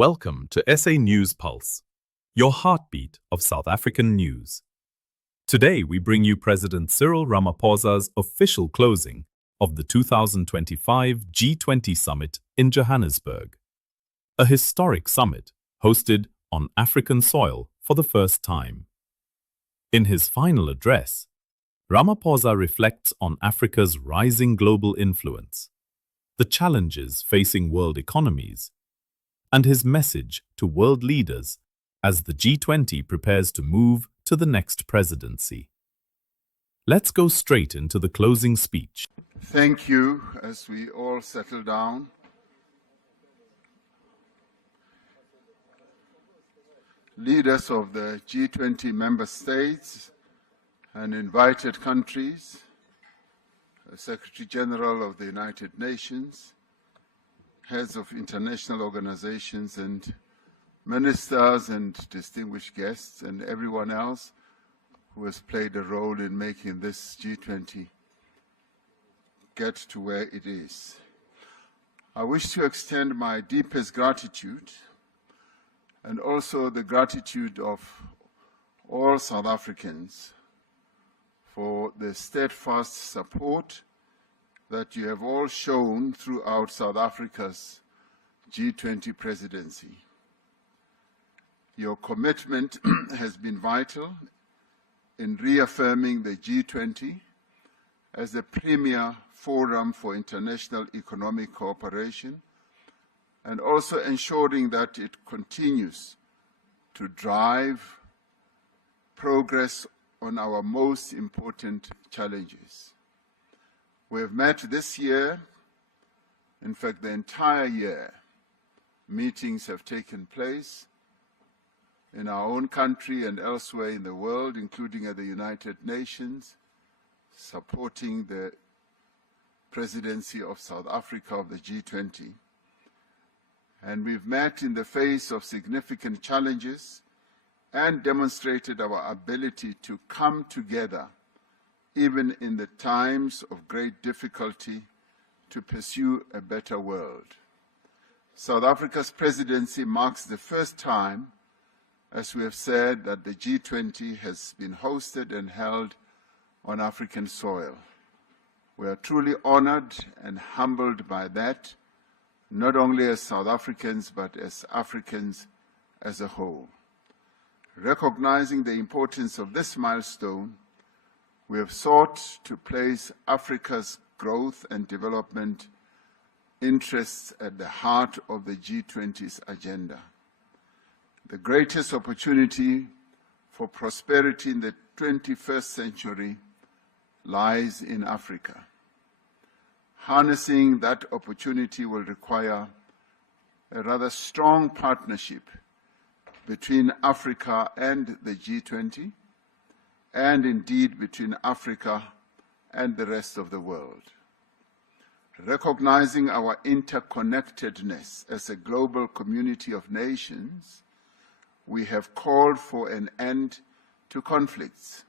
Welcome to SA News Pulse, your heartbeat of South African news. Today we bring you President Cyril Ramaphosa's official closing of the 2025 G20 Summit in Johannesburg, a historic summit hosted on African soil for the first time. In his final address, Ramaphosa reflects on Africa's rising global influence, the challenges facing world economies, and his message to world leaders as the G20 prepares to move to the next presidency. Let's go straight into the closing speech. Thank you as we all settle down. Leaders of the G20 member states and invited countries, Secretary General of the United Nations, heads of international organizations and ministers and distinguished guests and everyone else who has played a role in making this G20 get to where it is. I wish to extend my deepest gratitude and also the gratitude of all South Africans for the steadfast support that you have all shown throughout South Africa's G20 presidency. Your commitment has been vital in reaffirming the G20 as the premier forum for international economic cooperation and also ensuring that it continues to drive progress on our most important challenges. We have met this year, in fact the entire year. Meetings have taken place in our own country and elsewhere in the world, including at the United Nations, supporting the presidency of South Africa of the G20. And we've met in the face of significant challenges and demonstrated our ability to come together even in the times of great difficulty, to pursue a better world. South Africa's presidency marks the first time, as we have said, that the G20 has been hosted and held on African soil. We are truly honored and humbled by that, not only as South Africans, but as Africans as a whole. Recognizing the importance of this milestone, we have sought to place Africa's growth and development interests at the heart of the G20's agenda. The greatest opportunity for prosperity in the 21st century lies in Africa. Harnessing that opportunity will require a rather strong partnership between Africa and the G20, and indeed between Africa and the rest of the world. Recognizing our interconnectedness as a global community of nations, we have called for an end to conflicts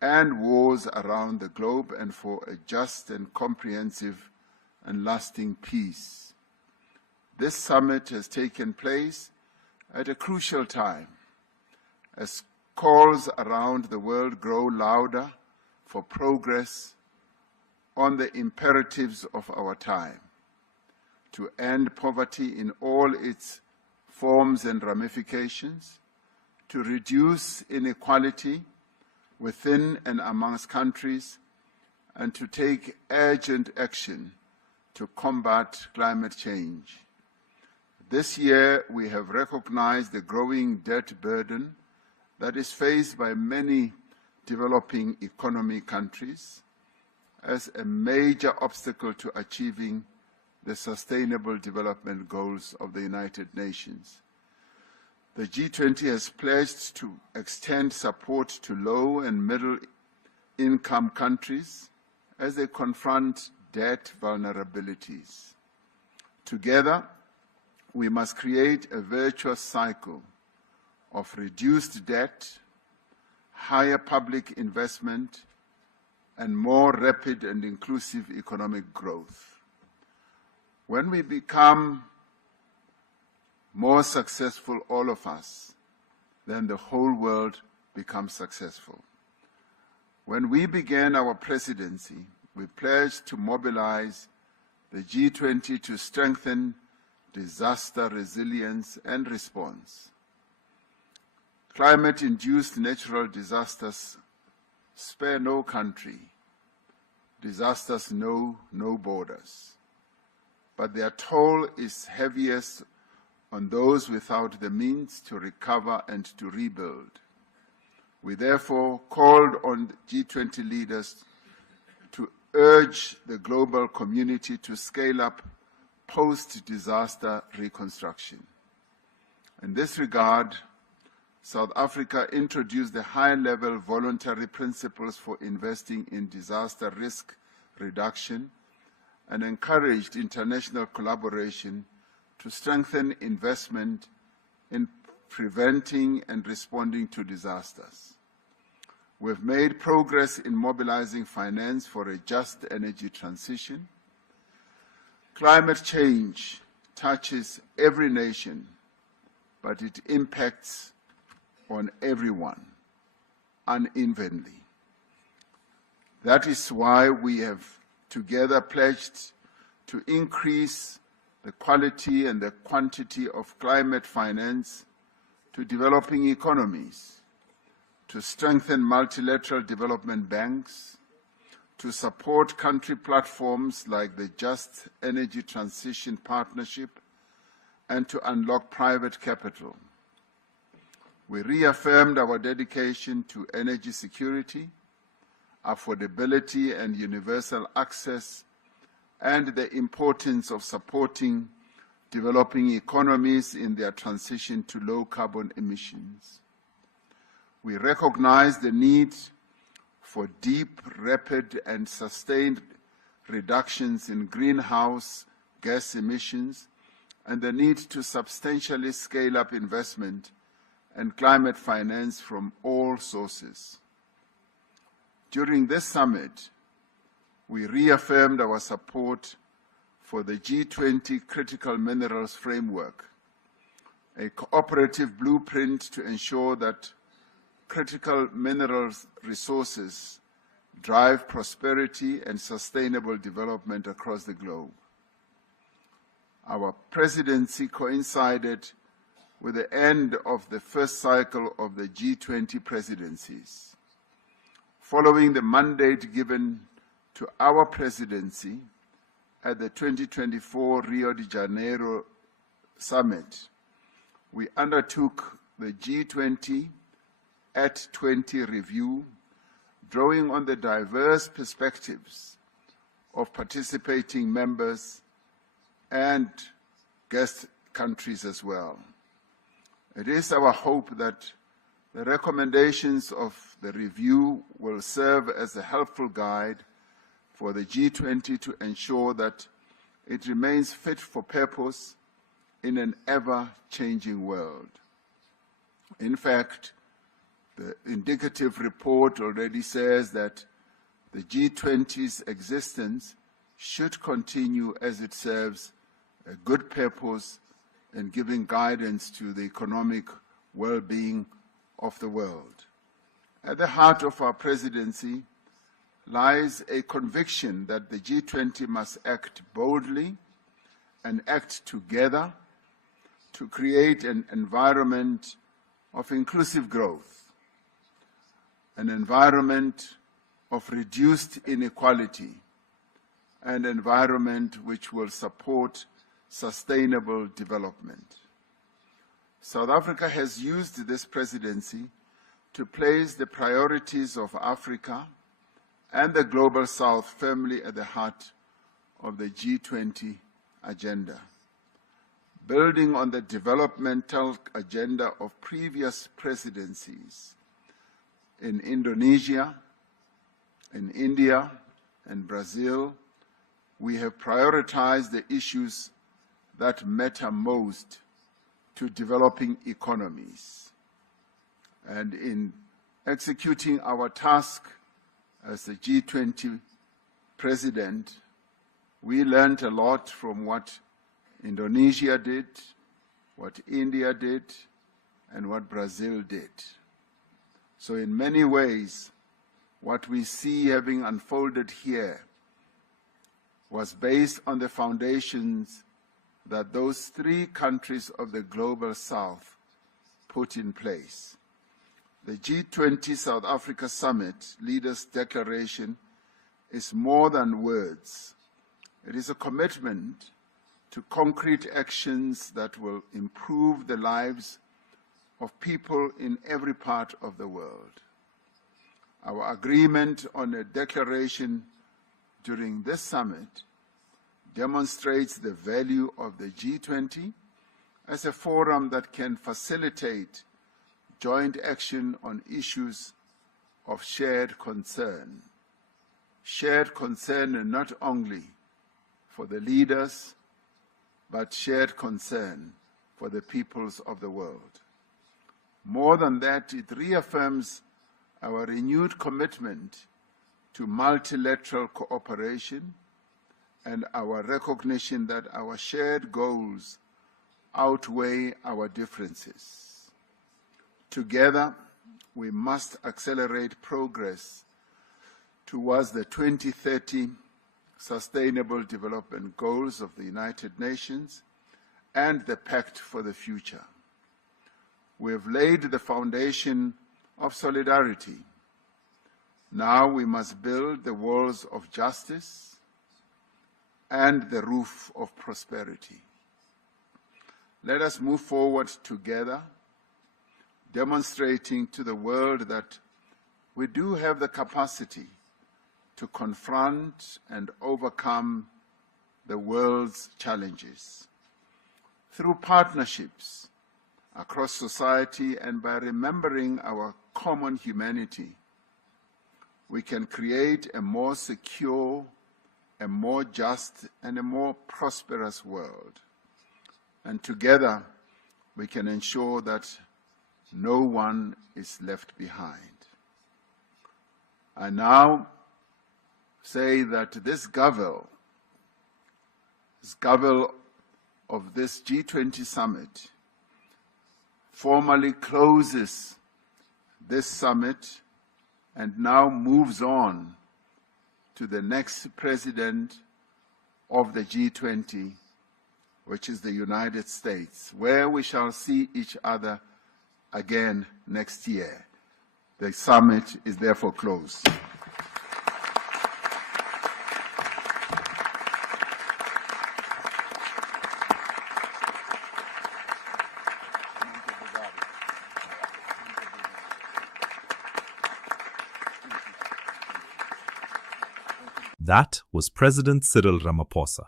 and wars around the globe and for a just and comprehensive and lasting peace. This summit has taken place at a crucial time as calls around the world grow louder for progress on the imperatives of our time, to end poverty in all its forms and ramifications, to reduce inequality within and amongst countries, and to take urgent action to combat climate change. This year, we have recognized the growing debt burden that is faced by many developing economy countries as a major obstacle to achieving the Sustainable Development Goals of the United Nations. The G20 has pledged to extend support to low and middle income countries as they confront debt vulnerabilities. Together, we must create a virtuous cycle of reduced debt, higher public investment, and more rapid and inclusive economic growth. When we become more successful, all of us, then the whole world becomes successful. When we began our presidency, we pledged to mobilize the G20 to strengthen disaster resilience and response. Climate-induced natural disasters spare no country. Disasters know no borders. But their toll is heaviest on those without the means to recover and to rebuild. We therefore called on G20 leaders to urge the global community to scale up post-disaster reconstruction. In this regard, South Africa introduced the high-level voluntary principles for investing in disaster risk reduction and encouraged international collaboration to strengthen investment in preventing and responding to disasters. We've made progress in mobilizing finance for a just energy transition. Climate change touches every nation, but it impacts on everyone unevenly. That is why we have together pledged to increase the quality and the quantity of climate finance to developing economies, to strengthen multilateral development banks, to support country platforms like the Just Energy Transition Partnership, and to unlock private capital. We reaffirmed our dedication to energy security, affordability and universal access, and the importance of supporting developing economies in their transition to low carbon emissions. We recognize the need for deep, rapid, and sustained reductions in greenhouse gas emissions and the need to substantially scale up investment and climate finance from all sources. During this summit, we reaffirmed our support for the G20 Critical Minerals Framework, a cooperative blueprint to ensure that critical minerals resources drive prosperity and sustainable development across the globe. Our presidency coincided with the end of the first cycle of the G20 presidencies. Following the mandate given to our presidency at the 2024 Rio de Janeiro Summit, we undertook the G20 at 20 review, drawing on the diverse perspectives of participating members and guest countries as well. It is our hope that the recommendations of the review will serve as a helpful guide for the G20 to ensure that it remains fit for purpose in an ever-changing world. In fact, the indicative report already says that the G20's existence should continue as it serves a good purpose in giving guidance to the economic well-being of the world. At the heart of our presidency lies a conviction that the G20 must act boldly and act together to create an environment of inclusive growth, an environment of reduced inequality, and an environment which will support sustainable development. South Africa has used this presidency to place the priorities of Africa and the Global South firmly at the heart of the G20 agenda. Building on the developmental agenda of previous presidencies in Indonesia, in India, and Brazil, we have prioritized the issues that matter most to developing economies. And in executing our task as the G20 president, we learned a lot from what Indonesia did, what India did, and what Brazil did. So in many ways, what we see having unfolded here was based on the foundations that those three countries of the Global South put in place. The G20 South Africa Summit Leaders' Declaration is more than words. It is a commitment to concrete actions that will improve the lives of people in every part of the world. Our agreement on a declaration during this summit demonstrates the value of the G20 as a forum that can facilitate joint action on issues of shared concern. Shared concern not only for the leaders, but shared concern for the peoples of the world. More than that, it reaffirms our renewed commitment to multilateral cooperation and our recognition that our shared goals outweigh our differences. Together, we must accelerate progress towards the 2030 Sustainable Development Goals of the United Nations and the Pact for the Future. We have laid the foundation of solidarity. Now we must build the walls of justice and the roof of prosperity. Let us move forward together, demonstrating to the world that we do have the capacity to confront and overcome the world's challenges. Through partnerships across society and by remembering our common humanity, we can create a more secure, a more just, and a more prosperous world. And together, we can ensure that no one is left behind. I now say that this gavel of this G20 summit formally closes this summit and now moves on to the next president of the G20, which is the United States, where we shall see each other again next year. The summit is therefore closed. That was President Cyril Ramaphosa,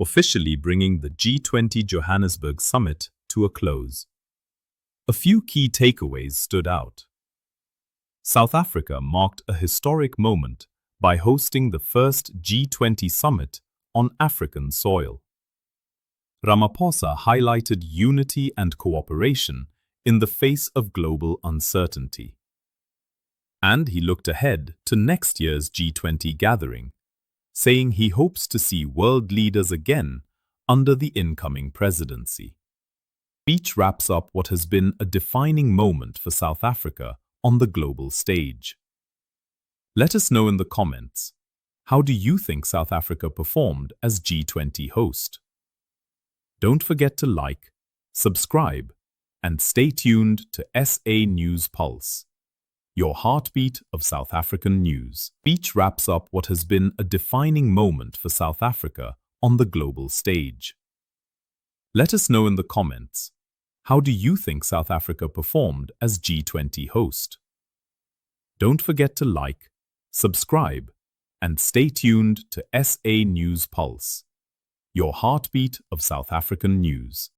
officially bringing the G20 Johannesburg Summit to a close. A few key takeaways stood out. South Africa marked a historic moment by hosting the first G20 Summit on African soil. Ramaphosa highlighted unity and cooperation in the face of global uncertainty. And he looked ahead to next year's G20 gathering, saying he hopes to see world leaders again under the incoming presidency. The speech wraps up what has been a defining moment for South Africa on the global stage. Let us know in the comments, how do you think South Africa performed as G20 host? Don't forget to like, subscribe, and stay tuned to SA News Pulse, your heartbeat of South African news. The speech wraps up what has been a defining moment for South Africa on the global stage. Let us know in the comments, how do you think South Africa performed as G20 host? Don't forget to like, subscribe, and stay tuned to SA News Pulse, your heartbeat of South African news.